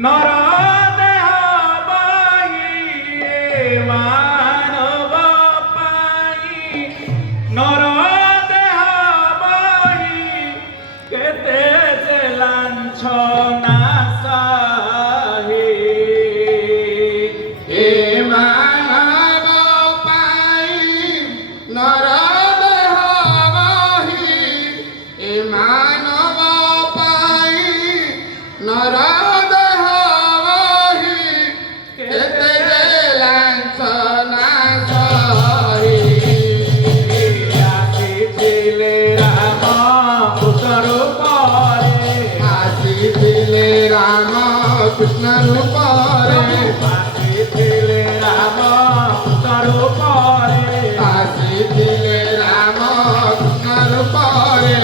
নর দেহ বহি মানব পাই নর দেহ বহি কেতে যে লাঞ্ছনা সাহি এ মানব পাই নর দেহ বহি এ মানব পাই নর দেহ বহি কেতে যে লাঞ্ছনা সহি আসিছিলে রাম পুত্র পরে আসিছিলে রাম কৃষ্ণ রূপরে আসিছিলে রাম পুত্র পরে আসিছিলে রাম কৃষ্ণ রূপরে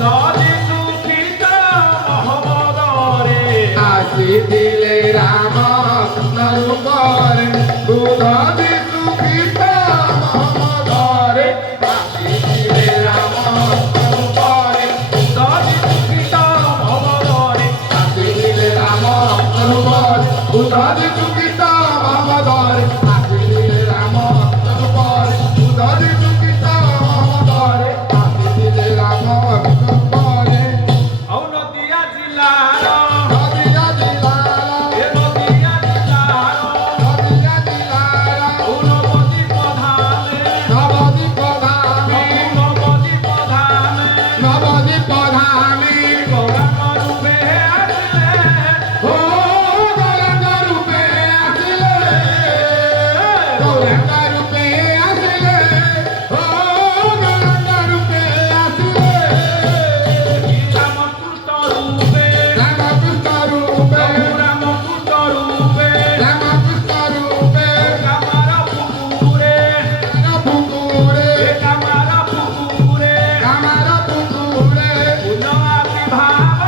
দদি সুখিত মহমদরে আসিছিলে রাম কৃষ্ণ রূপরে বুধ বিসুখিত মহমদরে আসিছিলে রাম কৃষ্ণ রূপরে দদি সুখিত মহমদরে আসিছিলে রাম কৃষ্ণ রূপরে বুধ বিসুখিত মহমদরে আসিছিলে রাম কৃষ্ণ রূপরে বুধ বিসুখিত মহমদরে আসিছিলে রাম কৃষ্ণ রূপরে ঔনদিয়া জিলার নদিয়া দিলারা এ নদিয়া জিলার নদিয়া দিলারা ঔনবদী প্রধানে নবদ্বীপ প্রধানে ঔনবদী প্রধানে নবদ্বীপ প্রধানে গৌরাঙ্গ রূপে আসিলে ও গৌরাঙ্গ রূপে আসিলে গৌরাঙ্গ রূপে আসিলে ও গৌরাঙ্গ রূপে আসিলে রামপুত রূপে রামকৃষ্ণ রূপে রামপুত রূপে রামকৃষ্ণ রূপে কামারা পুকুরে পুকুরে কামারা পুকুরে কামার পুকুরে পুনঃ বিভাব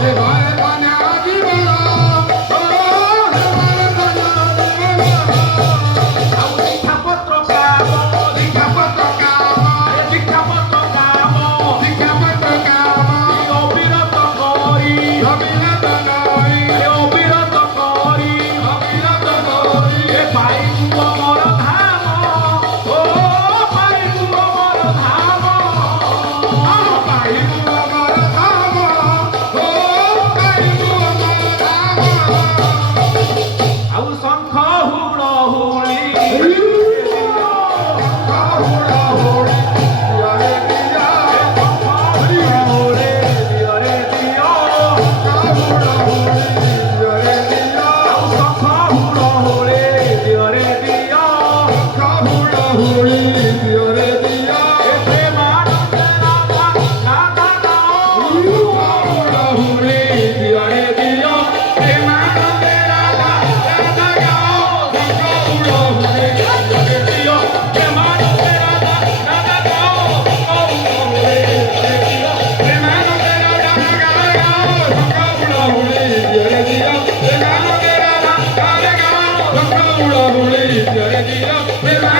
এবারে পানা জীবন ও এবারে পানা জীবন ଆଉ ଶିକ୍ଷାପତ୍ର କାମ শিক্ষাপত্র কাম ଶିକ୍ଷାପତ୍ର କାମ শিক্ষাপত্র কাম অবিরত କରି অবিরত নয় অবিরত କରି অবিরত নয় এ পাইবু অমর ধাম ও পাইবু অমর ধাম পাইবু আমার ধাম ও পাইবু আমার ধাম ଆଉ ଶଙ୍ଖ ହୁଳ ହୁଳି কাহুড়া হোড়ি দিয়ারে দিয়া ଶଙ୍ଖ ହୁଳ ହୁଳି ଦିଅରେ ଦିଅ কাহুড়া হোড়ি দিয়ারে দিয়া ଆଉ ଶଙ୍ଖ ହୁଳ ହୁଳି ଦିଅରେ ଦିଅ কাহুড়া হোড়ি দিয়ারে দিয়া ଏ ପ୍ରେମାନନ୍ଦେ ରାଧା ରାଧା ଗାଓ কাহুড়া হোড়ি দিয়ারে দিয়া প্রেমানন্দে রাধা রাধা গাও কাহুড়া হোড়ি দিয়ারে দিও প্রেমানন্দে রাধা রাধা গাও প্রেমানন্দে রাধা রাধা গাও কাহুড়া হোড়ি দিয়ারে দিয়া প্রেমানন্দে রাধা রাধা গাও কাহুড়া হোড়ি দিয়ারে দিয়া প্রেমানন্দে